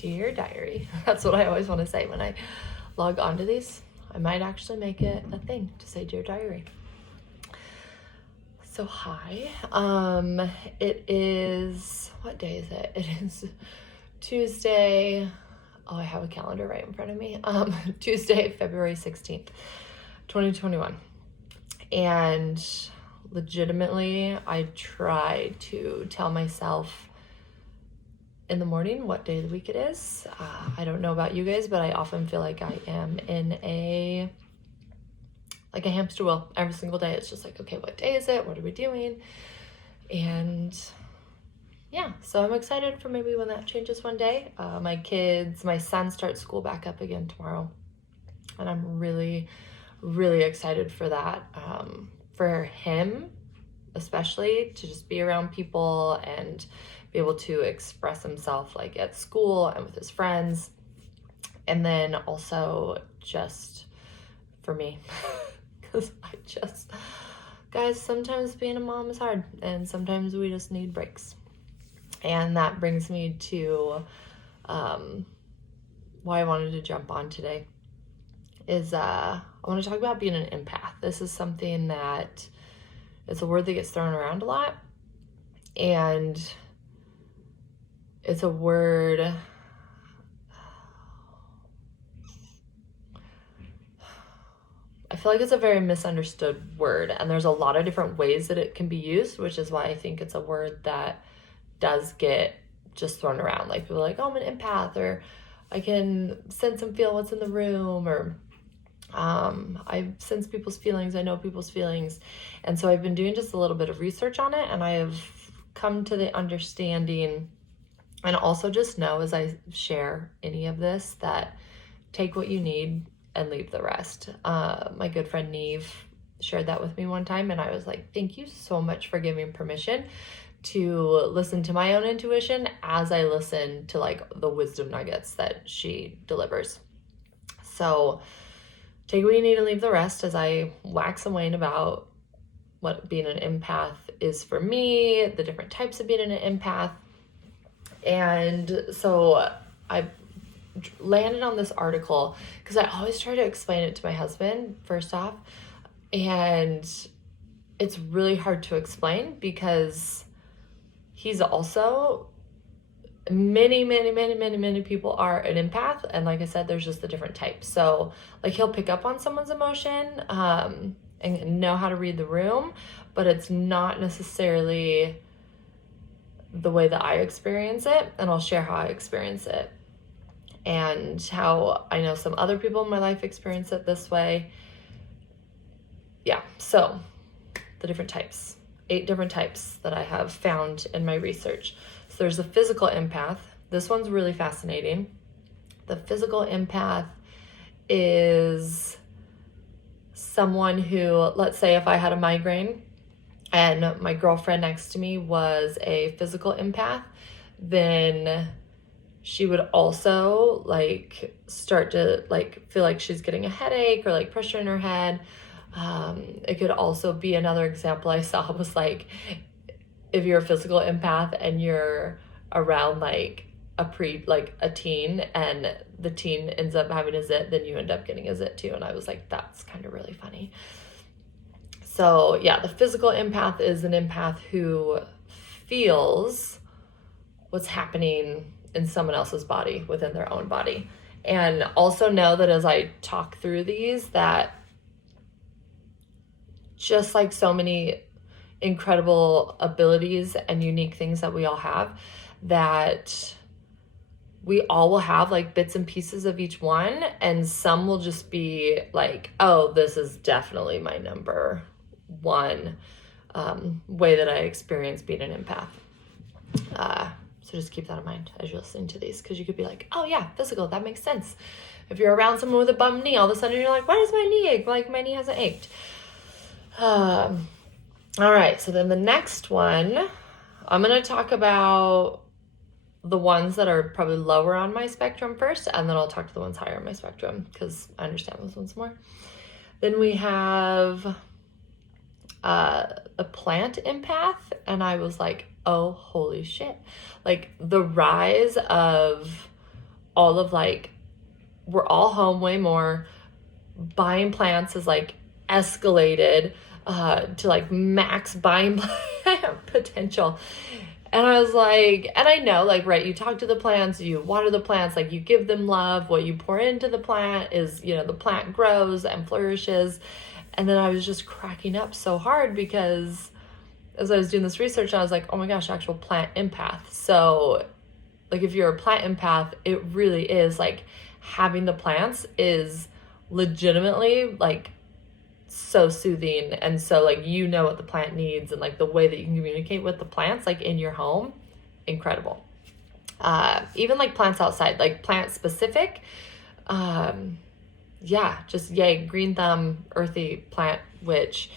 Dear Diary. That's what I always want to say when I log onto these. I might actually make it a thing to say Dear Diary. So hi, it is, what day is it? It is Tuesday. Oh, I have a calendar right in front of me. Tuesday, February 16th, 2021. And legitimately, I try to tell myself in the morning what day of the week it is. I don't know about you guys, but I often feel like I am in a hamster wheel every single day. It's just like, okay, what day is it? What are we doing? And yeah, so I'm excited for maybe when that changes one day. My son starts school back up again tomorrow. And I'm really, really excited for that. For him, especially, to just be around people and be able to express himself like at school and with his friends. And then also just for me, because guys, sometimes being a mom is hard and sometimes we just need breaks. And that brings me to why I wanted to jump on today is I want to talk about being an empath. This is something that it's a word that gets thrown around a lot, and it's a word I feel like it's a very misunderstood word, and there's a lot of different ways that it can be used, which is why I think it's a word that does get just thrown around. Like people are like, oh, I'm an empath, or I can sense and feel what's in the room, or I sense people's feelings, I know people's feelings. And so I've been doing just a little bit of research on it, and I have come to the understanding, and also just know as I share any of this, that take what you need and leave the rest. My good friend Neve shared that with me one time, and I was like, thank you so much for giving permission to listen to my own intuition as I listen to like the wisdom nuggets that she delivers. So take what you need and leave the rest as I wax and wane about what being an empath is for me, the different types of being an empath. And so I landed on this article because I always try to explain it to my husband first off, and it's really hard to explain because he's also many people are an empath, and like I said, there's just the different types. So like he'll pick up on someone's emotion and know how to read the room, but it's not necessarily the way that I experience it, and I'll share how I experience it and how I know some other people in my life experience it this way. Yeah, so the different types, 8 different types that I have found in my research. So there's a physical empath. This one's really fascinating. The physical empath is someone who, let's say if I had a migraine and my girlfriend next to me was a physical empath, then she would also like start to like feel like she's getting a headache or like pressure in her head. It could also be, another example I saw was like if you're a physical empath and you're around like a teen, and the teen ends up having a zit, then you end up getting a zit too. And I was like, that's kind of really funny. So yeah, the physical empath is an empath who feels what's happening in someone else's body within their own body. And also know that as I talk through these, that just like so many incredible abilities and unique things that we all have, that we all will have like bits and pieces of each one, and some will just be like, oh, this is definitely my number one way that I experience being an empath. So just keep that in mind as you're listening to these, because you could be like, oh yeah, physical, that makes sense. If you're around someone with a bum knee, all of a sudden you're like, why does my knee ache? Like my knee hasn't ached. All right, so then the next one, I'm going to talk about the ones that are probably lower on my spectrum first, and then I'll talk to the ones higher on my spectrum because I understand those ones more. Then we have a plant empath, and I was like, oh, holy shit. Like the rise of all of like, we're all home way more. Buying plants is like escalated to like max buying plant potential. And I was like, and I know, like, right, you talk to the plants, you water the plants, like, you give them love. What you pour into the plant is, you know, the plant grows and flourishes. And then I was just cracking up so hard because as I was doing this research, I was like, oh my gosh, actual plant empath. So, like, if you're a plant empath, it really is, like, having the plants is legitimately, like, so soothing. And so like, you know what the plant needs, and like the way that you can communicate with the plants like in your home, incredible. Even like plants outside, like plant specific, yeah, just yay, green thumb, earthy, plant witch,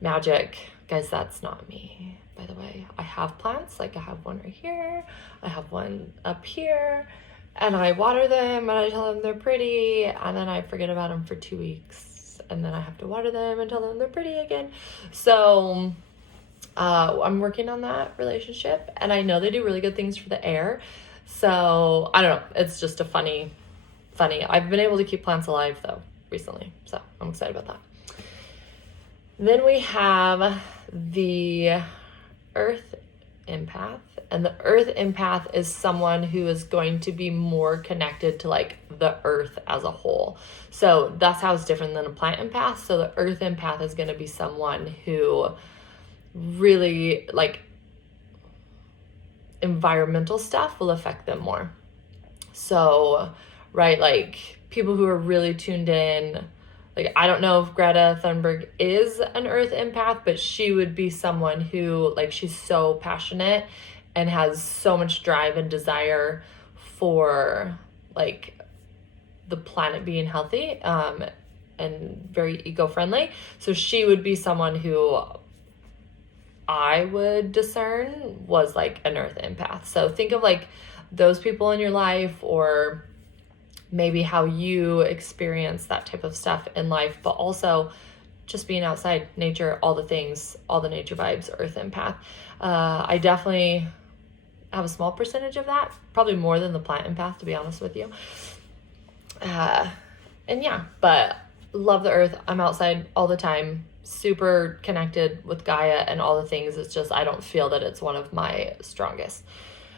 magic. Guys, that's not me, by the way. I have plants, like I have one right here, I have one up here, and I water them and I tell them they're pretty, and then I forget about them for 2 weeks. And then I have to water them and tell them they're pretty again. So I'm working on that relationship, and I know they do really good things for the air. So I don't know. It's just a funny. I've been able to keep plants alive though recently, so I'm excited about that. Then we have the Earth Empath. And the Earth Empath is someone who is going to be more connected to like the earth as a whole. So that's how it's different than a plant empath. So the Earth Empath is going to be someone who really like environmental stuff will affect them more. So, right, like people who are really tuned in, like, I don't know if Greta Thunberg is an Earth Empath, but she would be someone who, like, she's so passionate and has so much drive and desire for, like, the planet being healthy, and very eco-friendly. So she would be someone who I would discern was, like, an Earth Empath. So think of, like, those people in your life, or maybe how you experience that type of stuff in life, but also just being outside, nature, all the things, all the nature vibes, Earth Empath. I definitely have a small percentage of that, probably more than the plant empath, to be honest with you. And yeah, but love the earth. I'm outside all the time, super connected with Gaia and all the things. It's just, I don't feel that it's one of my strongest.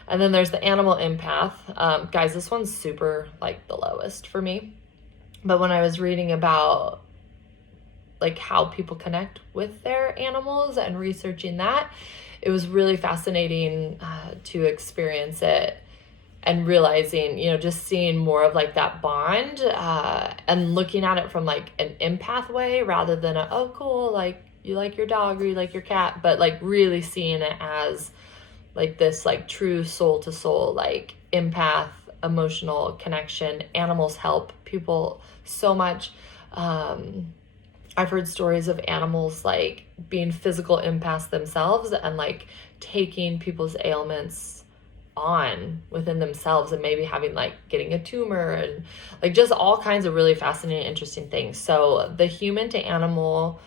And then there's the animal empath. Guys, this one's super like the lowest for me. But when I was reading about like how people connect with their animals and researching that, it was really fascinating to experience it and realizing, you know, just seeing more of like that bond and looking at it from like an empath way rather than a, oh, cool, like you like your dog or you like your cat, but like really seeing it as like this like true soul to soul, like empath, emotional connection. Animals help people so much. I've heard stories of animals like being physical empaths themselves and like taking people's ailments on within themselves, and maybe having like getting a tumor and like just all kinds of really fascinating, interesting things. So the human to animal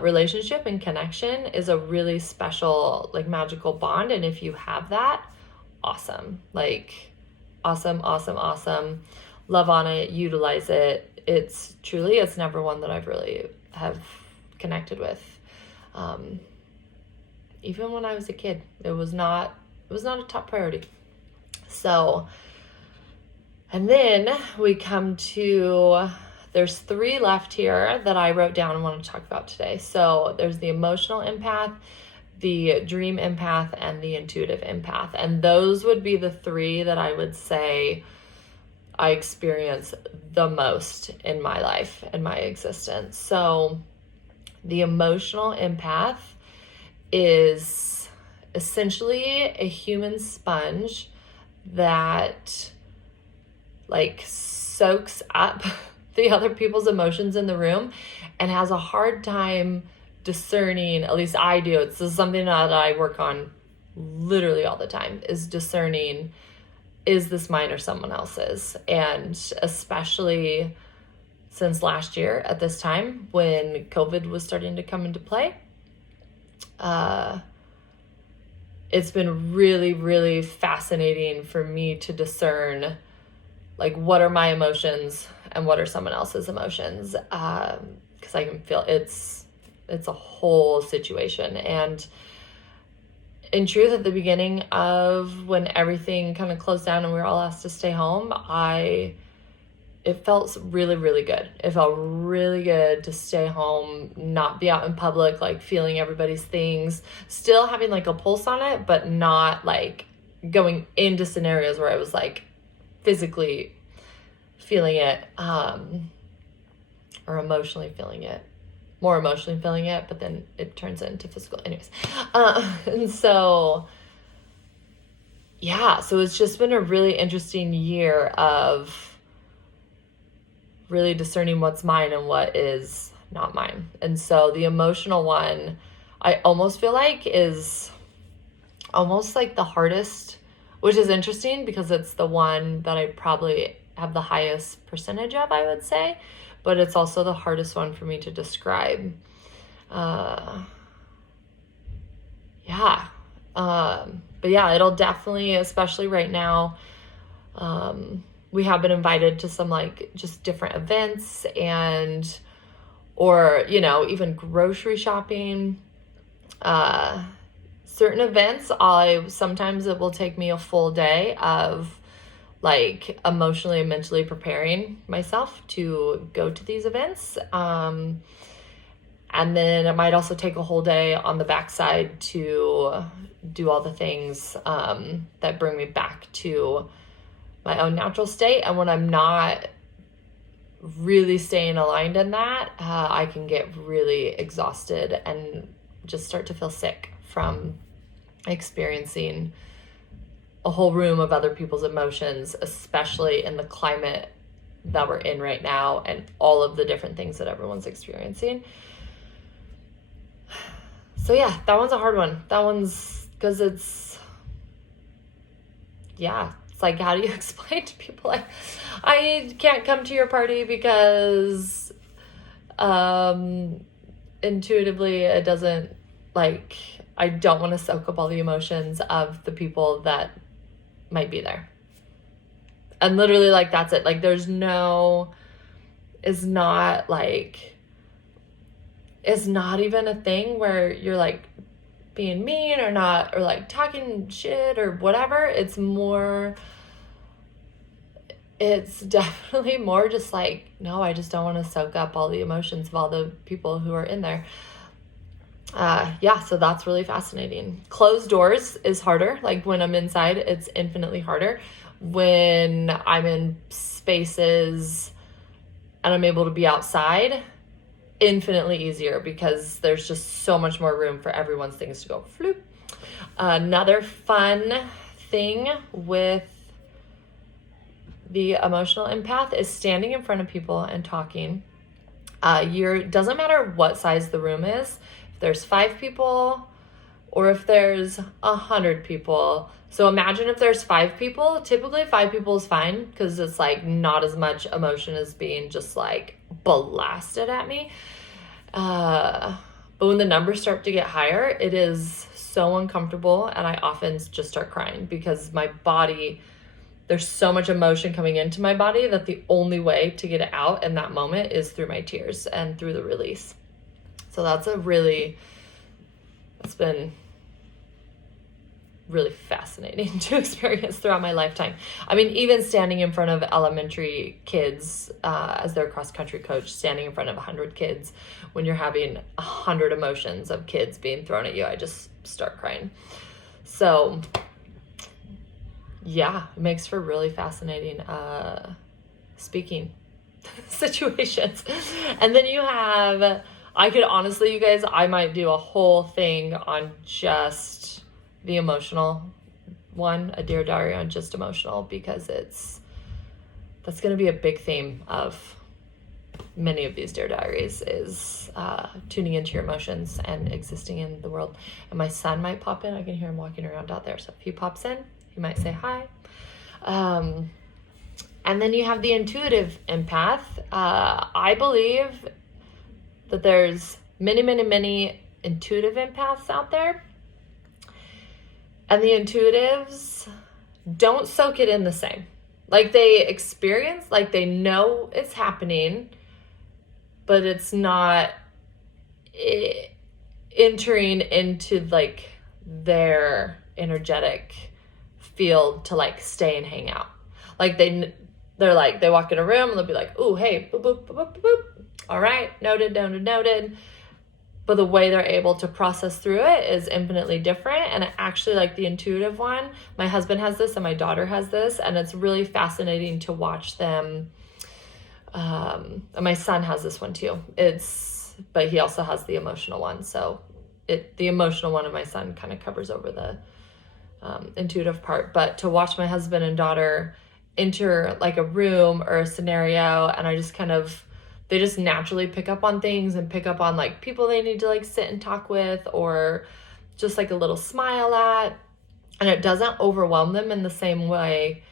relationship and connection is a really special, like magical bond. And if you have that, awesome, like awesome. Love on it, utilize it. It's truly, it's never one that I've really have connected with. Even when I was a kid, it was not a top priority. So, and then we come to, there's 3 left here that I wrote down and want to talk about today. So there's the emotional empath, the dream empath, and the intuitive empath. And those would be the 3 that I would say I experience the most in my life and my existence. So the emotional empath is essentially a human sponge that like soaks up the other people's emotions in the room and has a hard time discerning, at least I do. It's something that I work on literally all the time, is discerning, is this mine or someone else's? And especially since last year at this time when COVID was starting to come into play, it's been really, really fascinating for me to discern like, what are my emotions and what are someone else's emotions? Because I can feel it's a whole situation. And in truth, at the beginning of when everything kind of closed down and we were all asked to stay home, it felt really, really good. It felt really good to stay home, not be out in public, like feeling everybody's things, still having like a pulse on it, but not like going into scenarios where I was like physically feeling it, or emotionally feeling it, more emotionally feeling it, but then it turns into physical anyways. And so, yeah, so it's just been a really interesting year of really discerning what's mine and what is not mine. And so the emotional one, I almost feel like is almost like the hardest, which is interesting because it's the one that I probably have the highest percentage of, I would say, but it's also the hardest one for me to describe. But yeah, it'll definitely, especially right now, we have been invited to some like just different events or, even grocery shopping, certain events. Sometimes it will take me a full day of like emotionally and mentally preparing myself to go to these events. And then it might also take a whole day on the backside to do all the things, that bring me back to my own natural state. And when I'm not really staying aligned in that, I can get really exhausted and just start to feel sick from experiencing a whole room of other people's emotions, especially in the climate that we're in right now and all of the different things that everyone's experiencing. So yeah, that one's a hard one. That one's because it's like, how do you explain to people like, I can't come to your party because intuitively it doesn't, like, I don't want to soak up all the emotions of the people that might be there. And literally, like, that's it. Like, it's not even a thing where you're like being mean or not, or like talking shit or whatever. It's definitely more just like, no, I just don't want to soak up all the emotions of all the people who are in there. So that's really fascinating. Closed doors is harder. Like, when I'm inside, it's infinitely harder. When I'm in spaces and I'm able to be outside, infinitely easier because there's just so much more room for everyone's things to go floop. Another fun thing with the emotional empath is standing in front of people and talking. Doesn't matter what size the room is, if there's 5 people or if there's 100 people. So imagine if there's 5 people, typically 5 people is fine because it's like not as much emotion as being just like blasted at me. But when the numbers start to get higher, it is so uncomfortable, and I often just start crying because my body, there's so much emotion coming into my body that the only way to get it out in that moment is through my tears and through the release. So it's been really fascinating to experience throughout my lifetime. I mean, even standing in front of elementary kids, as their cross-country coach, standing in front of 100 kids, when you're having 100 emotions of kids being thrown at you, I just start crying. So yeah, it makes for really fascinating speaking situations. And then you have, I could honestly, you guys, I might do a whole thing on just the emotional one, a Dear Diary on just emotional, because that's going to be a big theme of many of these Dear Diaries is tuning into your emotions and existing in the world. And my son might pop in. I can hear him walking around out there. So if he pops in, he might say hi. And then you have the intuitive empath. I believe that there's many, many, many intuitive empaths out there. And the intuitives don't soak it in the same. Like they experience, like they know it's happening, but it's not entering into like their energetic field to like stay and hang out. Like they're like, they walk in a room and they'll be like, oh, hey, boop, boop, boop, boop, boop. All right, noted, noted, noted. But the way they're able to process through it is infinitely different. And I actually like the intuitive one. My husband has this and my daughter has this, and it's really fascinating to watch them. And my son has this one too. But he also has the emotional one. So the emotional one of my son kind of covers over the intuitive part. But to watch my husband and daughter enter like a room or a scenario, and they just naturally pick up on things and pick up on like people they need to like sit and talk with, or just like a little smile at. And it doesn't overwhelm them in the same way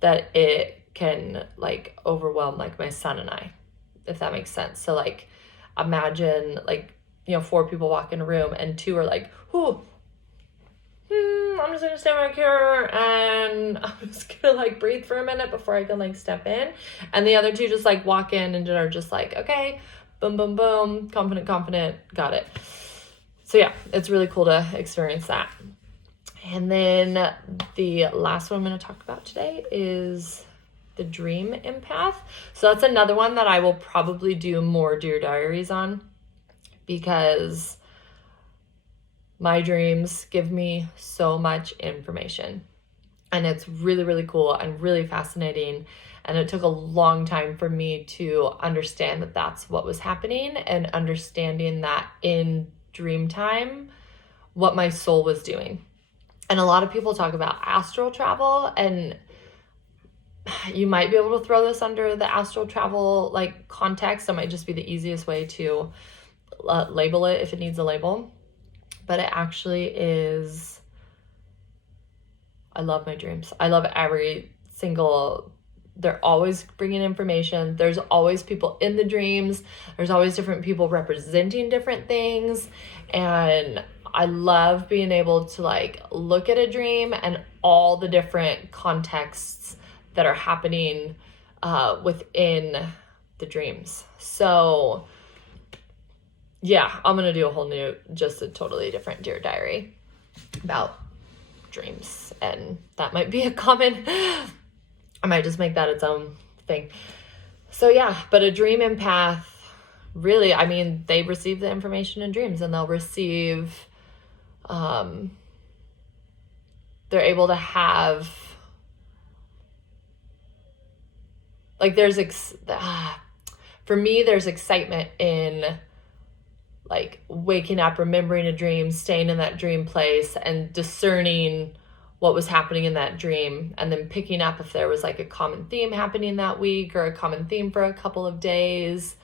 that it can like overwhelm like my son and I, if that makes sense. So like imagine like, 4 people walk in a room and 2 are like, I'm just gonna stand back here and I'm just gonna like breathe for a minute before I can like step in. And the other 2 just like walk in and are just like, okay, boom, boom, boom, confident, got it. So yeah, it's really cool to experience that. And then the last one I'm gonna talk about today is the dream empath. So that's another one that I will probably do more Dear Diaries on, because my dreams give me so much information, and it's really, really cool and really fascinating. And it took a long time for me to understand that that's what was happening, and understanding that in dream time, what my soul was doing. And a lot of people talk about astral travel, and you might be able to throw this under the astral travel like context. That might just be the easiest way to label it if it needs a label. But it actually is, I love my dreams. I love every single, they're always bringing information. There's always people in the dreams. There's always different people representing different things. And I love being able to like look at a dream and all the different contexts that are happening within the dreams. So yeah, I'm going to do a totally different Dear Diary about dreams. And that might be I might just make that its own thing. So yeah, but a dream empath, really, I mean, they receive the information in dreams, and they'll receive, they're able to have, like for me, there's excitement in like waking up, remembering a dream, staying in that dream place, and discerning what was happening in that dream, and then picking up if there was like a common theme happening that week, or a common theme for a couple of days.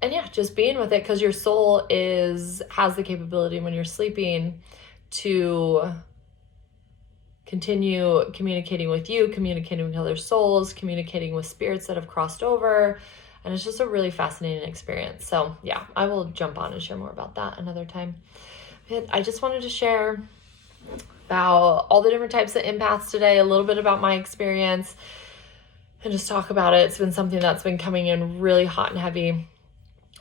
And yeah, just being with it, because your soul has the capability when you're sleeping to continue communicating with you, communicating with other souls, communicating with spirits that have crossed over. And it's just a really fascinating experience. So yeah, I will jump on and share more about that another time. I just wanted to share about all the different types of empaths today, a little bit about my experience, and just talk about it. It's been something that's been coming in really hot and heavy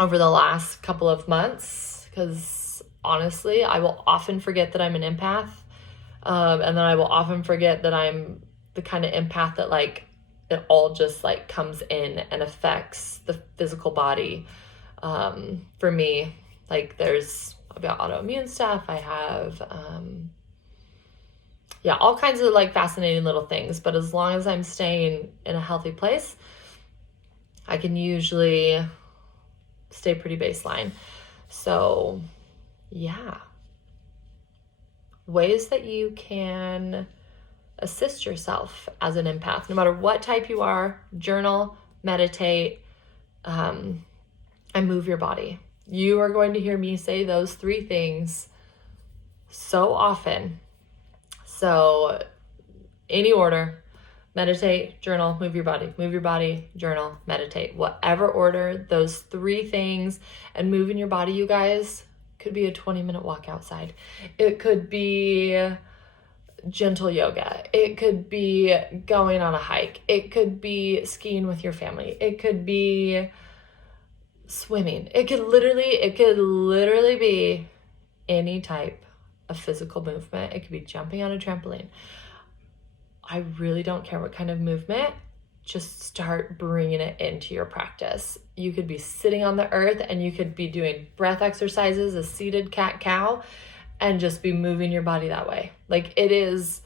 over the last couple of months, because honestly, I will often forget that I'm an empath. And then I will often forget that I'm the kind of empath that like, it all just like comes in and affects the physical body. For me, like I've got autoimmune stuff. I have, all kinds of like fascinating little things. But as long as I'm staying in a healthy place, I can usually stay pretty baseline. So yeah, ways that you can assist yourself as an empath, no matter what type you are: journal, meditate, and move your body. You are going to hear me say those 3 things so often. So any order: meditate, journal, move your body, journal, meditate. Whatever order, those 3 things. And moving your body, you guys, could be a 20-minute walk outside. It could be gentle yoga. It could be going on a hike. It could be skiing with your family. It could be swimming. It could literally be any type of physical movement. It could be jumping on a trampoline. I really don't care what kind of movement. Just start bringing it into your practice. You could be sitting on the earth and you could be doing breath exercises, a seated cat-cow, and just be moving your body that way. Like, it is,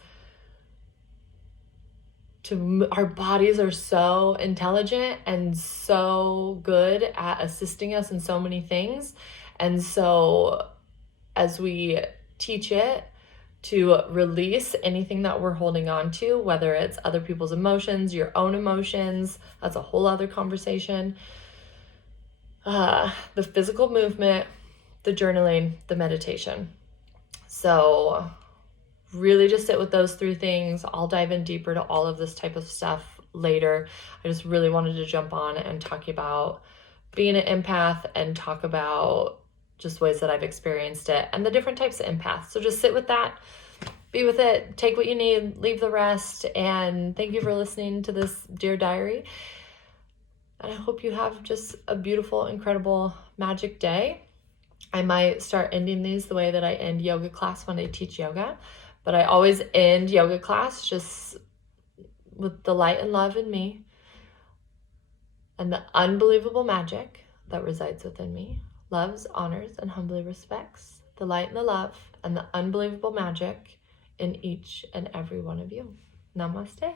our bodies are so intelligent and so good at assisting us in so many things. And so as we teach it to release anything that we're holding on to, whether it's other people's emotions, your own emotions, that's a whole other conversation. The physical movement, the journaling, the meditation. So really just sit with those three things. I'll dive in deeper to all of this type of stuff later. I just really wanted to jump on and talk about being an empath and talk about just ways that I've experienced it and the different types of empaths. So just sit with that, be with it, take what you need, leave the rest. And thank you for listening to this Dear Diary. And I hope you have just a beautiful, incredible, magic day. I might start ending these the way that I end yoga class when I teach yoga, but I always end yoga class just with the light and love in me and the unbelievable magic that resides within me. Loves, honors, and humbly respects the light and the love and the unbelievable magic in each and every one of you. Namaste.